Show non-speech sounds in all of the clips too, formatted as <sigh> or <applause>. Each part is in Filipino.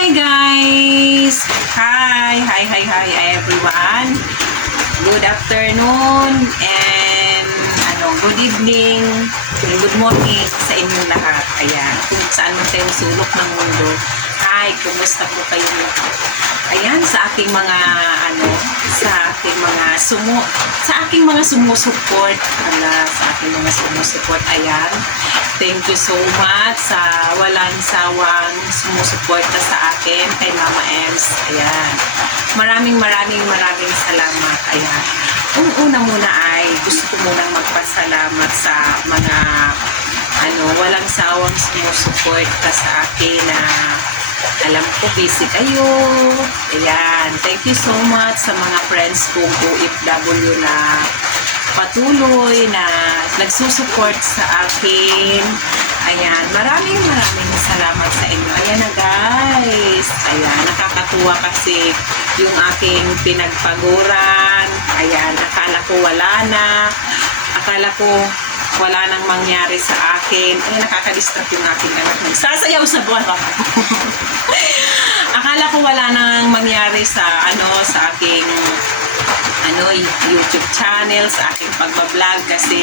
Hi guys! Hi! Hi, hi, hi everyone! Good afternoon and ano, good evening good morning sa inyong lahat. Ayan, kung saan man kayong sulok ng mundo. Hi, kumusta po kayong lahat? Ayan, sa aking mga ano, sa aking mga sumu sa aking mga sumusuport, ala, sa aking mga sumusuport, ayan. Thank you so much sa walang sawang sumusuporta sa akin kay Mama Ems. Ayan. Maraming maraming maraming salamat. Ayan. Ang una muna ay gusto ko munang magpasalamat sa mga ano, walang sawang sumusuporta sa akin na alam ko busy kayo. Ayan. Thank you so much sa mga friends kong OFW na patuloy na nagsusuport sa akin. Ayan, maraming maraming salamat sa inyo. Ayan na guys. Ayan, nakakatuwa kasi yung aking pinagpaguran. Ayan, akala ko wala na. Akala ko wala nang mangyari sa akin. Ay, nakaka-distract yung aking anak. Nagsasayaw sa buwan ako. <laughs> akala ko wala nang mangyari sa ano sa aking ano YouTube channel sa aking pagbablog kasi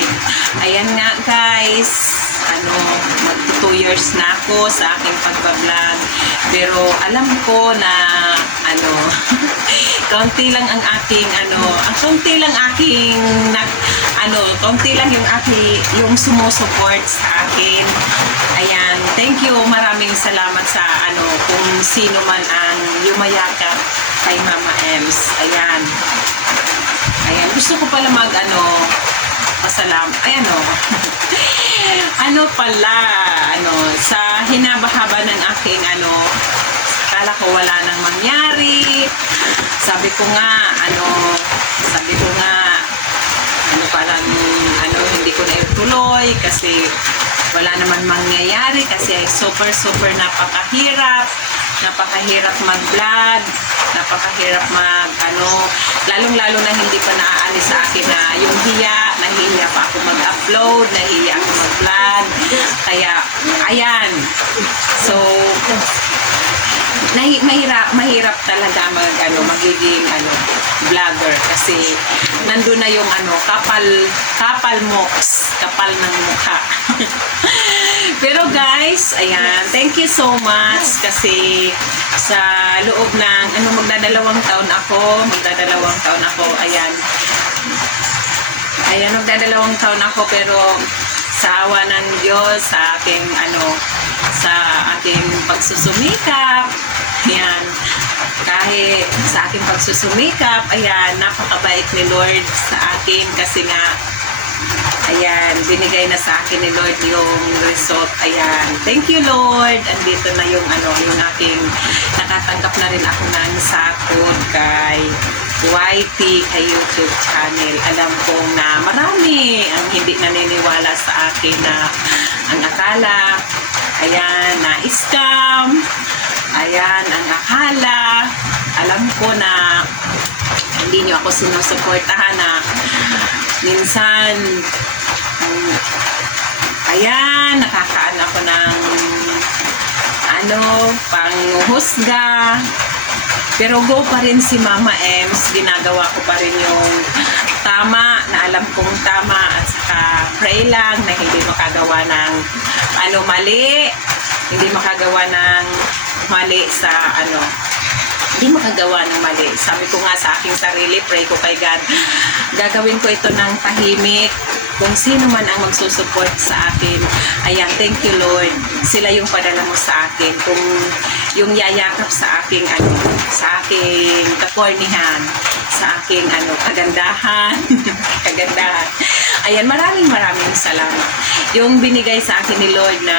ayan nga guys ano mag 2 years na ako sa aking pagbablog pero alam ko na ano <laughs> kaunti lang ang aking ano ang kaunti lang aking ano kaunti lang yung aking yung sumusupport sa akin. Ayan thank you. Maraming salamat sa ano kung sino man ang yumayakap kay Mama Ems. Ayan. Ayan, gusto ko pala mag ano, pasalam, ay ano, <laughs> ano pala, ano, sa hinabahaba ng aking ano, akala ko wala nang mangyari, sabi ko nga, ano, sabi ko nga, parang, ano, hindi ko na ituloy kasi wala naman mangyayari kasi ay super super napakahirap. Napakahirap mag-vlog napakahirap mag ano lalong lalo na hindi pa naaalis sa akin na yung hiya nahihiya pa ako mag-upload nahihiya ako mag-vlog. Kaya ayan. So nahi, mahirap mahirap talaga mag ano magiging ano vlogger kasi nandun na yung ano kapal kapal moks kapal ng mukha. <laughs> Pero guys ayan thank you so much kasi sa loob ng ano magdadalawang taon ako magdadalawang taon ako ayan. Ayan magdadalawang taon ako pero sa awa ng Diyos sa aking ano sa aking pagsusumikap ayan kahit sa aking pagsusumikap ayan napakabait ni Lord sa akin kasi nga ayan binigay na sa akin ni Lord yung result ayan thank you Lord andito na yung ano yung aking nakatanggap na rin ako ng sakot kay YT kay YouTube channel. Alam ko na marami ang hindi naniniwala sa akin na ang akala, ayan, na scam, ayan, ang akala, alam ko na hindi nyo ako sinusuportahan na minsan, um, ayan, nakakaan ako ng ano, panghusga, pero go pa rin si Mama Ems, ginagawa ko pa rin yung tama, na alam kong tama, at saka pray lang na hindi makagawa ng ano mali, hindi makagawa ng mali sa ano, hindi makagawa ng mali. Sabi ko nga sa aking sarili, pray ko kay God, gagawin ko ito ng tahimik, kung sino man ang magsusupport sa akin, ayan, thank you Lord. Sila yung padala mo sa akin. Kung yung yayakap sa aking ano, sa aking kakornihan, sa aking ano, kagandahan, <laughs> kagandahan. Ayan, maraming maraming salamat. Yung binigay sa akin ni Lord na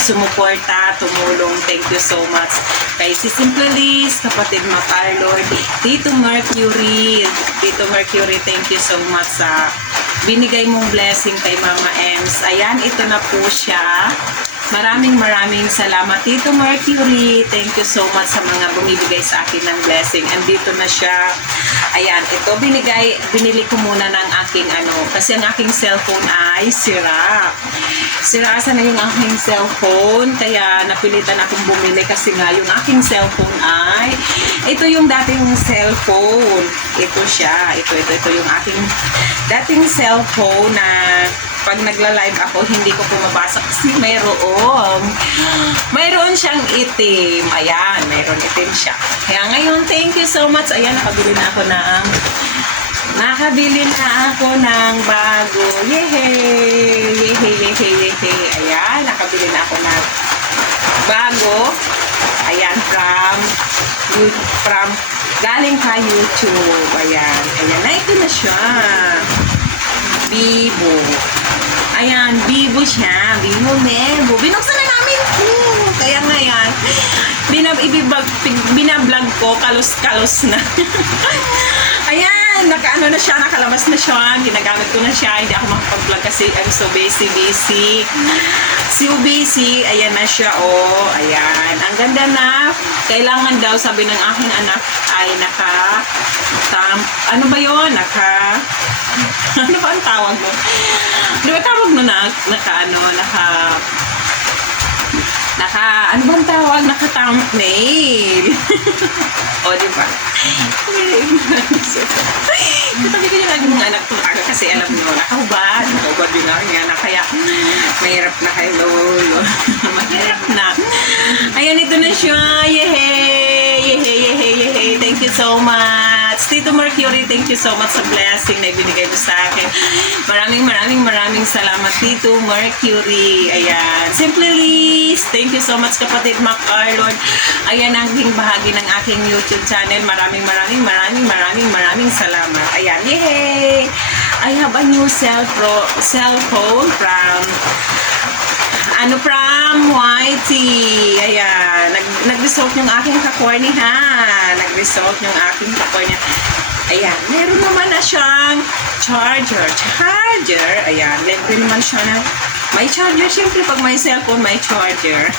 sumuporta, tumulong. Thank you so much. Kay si Simple Liz, kapatid Macar Lord, Tito Mercury, Tito Mercury, thank you so much sa binigay mong blessing kay Mama Ems. Ayan, ito na po siya. Maraming maraming salamat Tito Mercury. Thank you so much sa mga bumibigay sa akin ng blessing. Andito na siya. Ayan, ito binigay, binili ko muna ng aking ano, kasi ang aking cellphone ay sira. Sira sana yung aking cellphone, kaya napilitan akong bumili kasi nga yung aking cellphone ay, ito yung dating cellphone. Ito siya, ito, ito, ito yung aking dating cellphone na pag nagla-live ako, hindi ko pumabasa kasi mayroon. Mayroon siyang itim. Ayan, mayroon itim siya. Kaya ngayon, thank you so much. Ayan, nakabili na ako ng nakabili na ako ng bago. Yehey! Yehey, yehey, yehey. Ayan, nakabili na ako ng bago. Ayan, from from galing ka YouTube. Ayan, ayan na ito na siya. Bibo. Ayan, Bibo siya. Bibo Mebo. Binuksan na namin po. Kaya ngayon, binab ibibag, binablog ko, kalos-kalos na. <laughs> Ayan, nakaano na siya, nakalabas na siya, ginagamit ko na siya, hindi ako makapag-vlog kasi I'm so busy, busy. So busy, ayan na siya, oh, ayan. Ang ganda na, kailangan daw, sabi ng aking anak, ay naka, tam, ano ba yon naka, <laughs> ano ba ang tawag mo? Di ba tawag mo na, naka, ano, naka, naka, ano ba ang tawag? Naka thumbnail. <laughs> o, di ba? Katabi ko yung lagi mga anak ko aga kasi alam nyo, nakahubad. Nakahubad yung aking anak. Kaya, mahirap na kay Lolo. <laughs> mahirap na. Ayan, ito na siya. Yehey! Yehey, yehey, yehey. Thank you so much. Tito Mercury, thank you so much sa blessing na ibinigay mo sa akin. Maraming, maraming, maraming salamat, Tito Mercury. Ayan. Simply Liz, thank you so much, kapatid Mac Arlord. Ayan ang ding bahagi ng aking YouTube channel. Maraming, maraming, maraming, maraming, maraming salamat. Ayan. Yehey! I have a new cell pro, cell phone from ano from Whitey. Ayan. Nag, nag-result yung aking kakorni ha. Nag-result yung aking kakorni. Ayan. Meron naman na siyang charger. Charger. Ayan. Libre naman siya na may charger. Siyempre pag may cellphone, may charger. <laughs>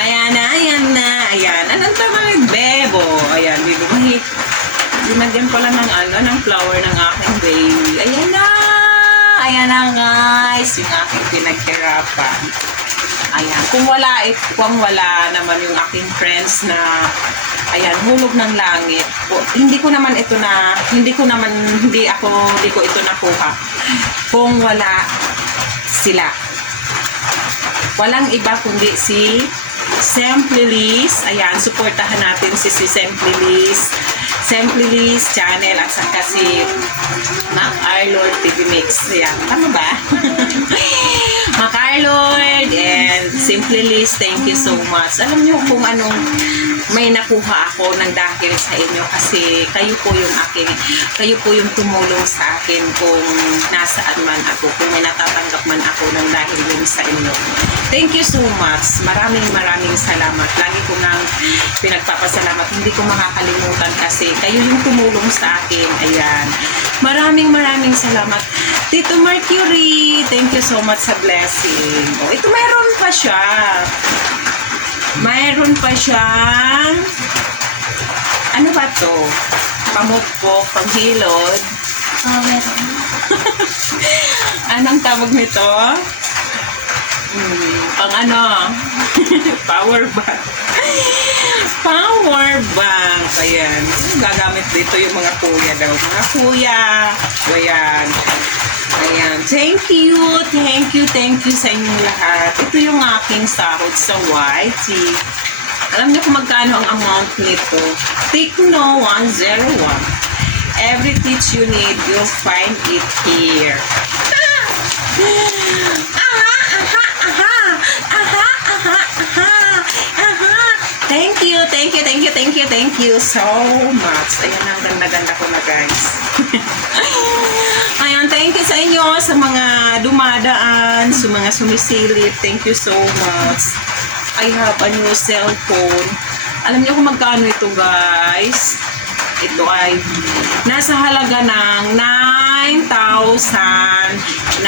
ayan na, ayan na. Ayan. Anong tawag? Bebo. Ayan. Bebo. Mahit. Dinagyan pala ng ano, ng flower ng aking baby. Ayan na. Ayan na guys, yung aking pinaghirapan. Ayan, kung wala, eh, kung wala naman yung aking friends na ayan, hulog ng langit. O, hindi ko naman ito na, hindi ko naman, hindi ako, hindi ko ito nakuha. Kung wala sila. Walang iba kundi si Simply Liz. Ayan, supportahan natin si, si Simply Liz. Simply channel at saka si Mac Arlord TV Mix. Ayan, tama ba? <laughs> Mac Arlord and Simply Liz, thank you so much. Alam niyo kung anong may nakuha ako ng dahil sa inyo kasi kayo po yung aking, kayo po yung tumulong sa akin kung nasaan man ako, kung may natatanggap man ako ng dahil yun sa inyo. Thank you so much. Maraming maraming salamat. Lagi ko nang pinagpapasalamat. Hindi ko makakalimutan kasi kayo yung tumulong sa akin. Ayan. Maraming maraming salamat. Tito Mercury, thank you so much sa blessing. Oh, ito mayroon pa siya. Mayroon pa siyang ano ba to? Pamukpok, panghilod. Oo, meron. <laughs> Anong tawag nito? Hmm, pang ano? <laughs> Power bank. <laughs> Power bank. Ayan. Gagamit dito yung mga kuya daw. Mga kuya. Ayan. Thank you. Thank you. Thank you sa inyong lahat. Ito yung aking sahod sa YT. Alam niyo kung magkano ang amount nito? Tikno 101. Every teach you need, you'll find it here. Aha, aha, aha, aha, aha, aha, aha. Thank you, thank you, thank you, thank you, thank you so much. Ayan ang ganda-ganda ko na guys. <laughs> Ayan, thank you sa inyo sa mga dumadaan, sa mga sumisilip. Thank you so much. I have a new cellphone. Alam niyo kung magkano ito guys? Ito ay nasa halaga ng 9,999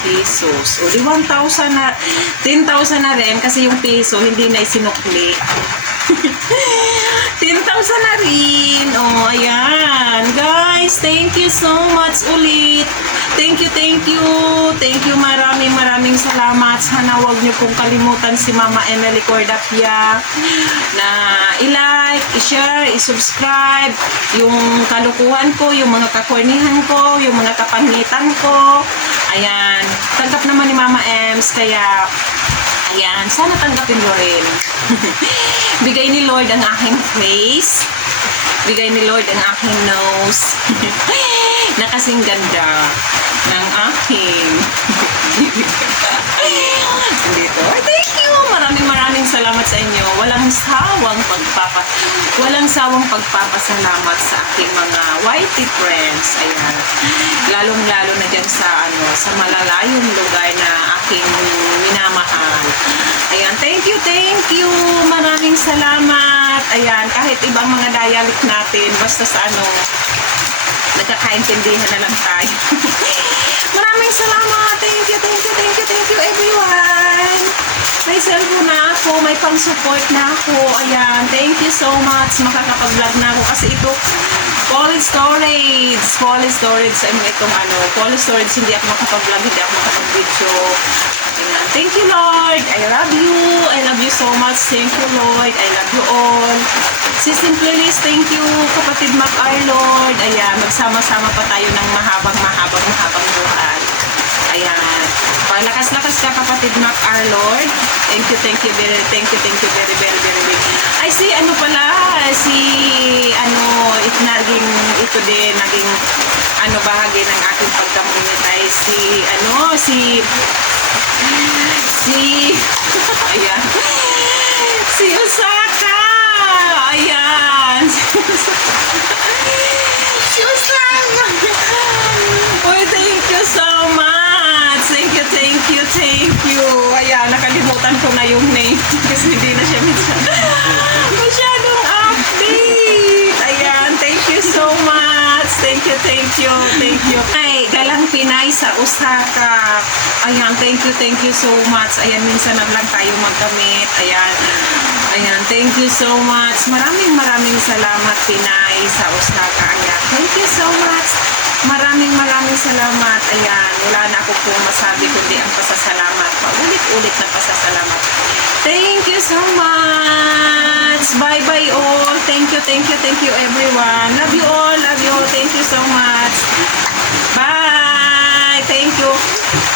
pesos. O di 1,000 na, 10,000 na rin kasi yung peso hindi na isinukli. <laughs> 10,000 na rin. Oh, ayan. Guys, thank you so much ulit. Thank you, thank you. Thank you, maraming maraming salamat. Sana wag niyo pong kalimutan si Mama Emily Cordapia na i-like, i-share, i-subscribe yung kalukuhan ko, yung mga kakornihan ko, yung mga kapangitan ko. Ayan. Tanggap naman ni Mama Ems, kaya Ayan, sana tanggapin mo rin. <laughs> Bigay ni Lord ang aking face. Bigay ni Lord ang aking nose. <laughs> na kasing ganda ng aking <laughs> dito. Thank you! Maraming salamat sa inyo. Walang sawang pagpapa walang sawang pagpapasalamat sa aking mga whitey friends. Ayan. Lalong-lalo na dyan sa ano, sa malalayong lugar na aking minamahal. Ayan, thank you, thank you. Maraming salamat. Ayan, kahit ibang mga dialect natin, basta sa ano, nagkakaintindihan na lang tayo. <laughs> ako, may pang-support na ako. Ayan, thank you so much. Makakapag-vlog na ako kasi ito, Poly storage. Poly storage. I mean, itong ano, poly storage, hindi ako makapag-vlog, hindi ako makapag-video. Ayan. Thank you, Lord. I love you. I love you so much. Thank you, Lord. I love you all. Si Simply Liz, thank you. Kapatid Mac Lord. Ayan, magsama-sama pa tayo ng mahabang, mahabang, mahabang buhay. Ayan. Palakas-lakas ka, kapatid Mac Lord. Thank you, thank you, very, thank you, thank you, very, very, very, very. Ay, si ano pala, si, ano, it, naging, ito din, naging, ano, bahagi ng aking pagkamonetize. Si, ano, si, si, ayan, si Osaka. Ayan. si Osaka. Uy, thank you so much. Thank you, thank you, thank you. Ayan, nakalimutan ko na yung name kasi hindi na siya masyadong, masyadong update. Ayan, thank you so much. Thank you, thank you, thank you. Ay, Galang Pinay sa Osaka. Ayan, thank you, thank you so much. Ayan, minsan na lang tayo magkamit. Ayan. Ayan, thank you so much. Maraming maraming salamat, Pinay, sa Osaka. Ayan, thank you so much. Maraming maraming salamat. Ayan, wala na ako po masabi kundi ang pasasalamat. Paulit-ulit na pasasalamat. Thank you so much. Bye-bye all. Thank you, thank you, thank you everyone. Love you all, love you. Thank you so much. Bye. Thank you.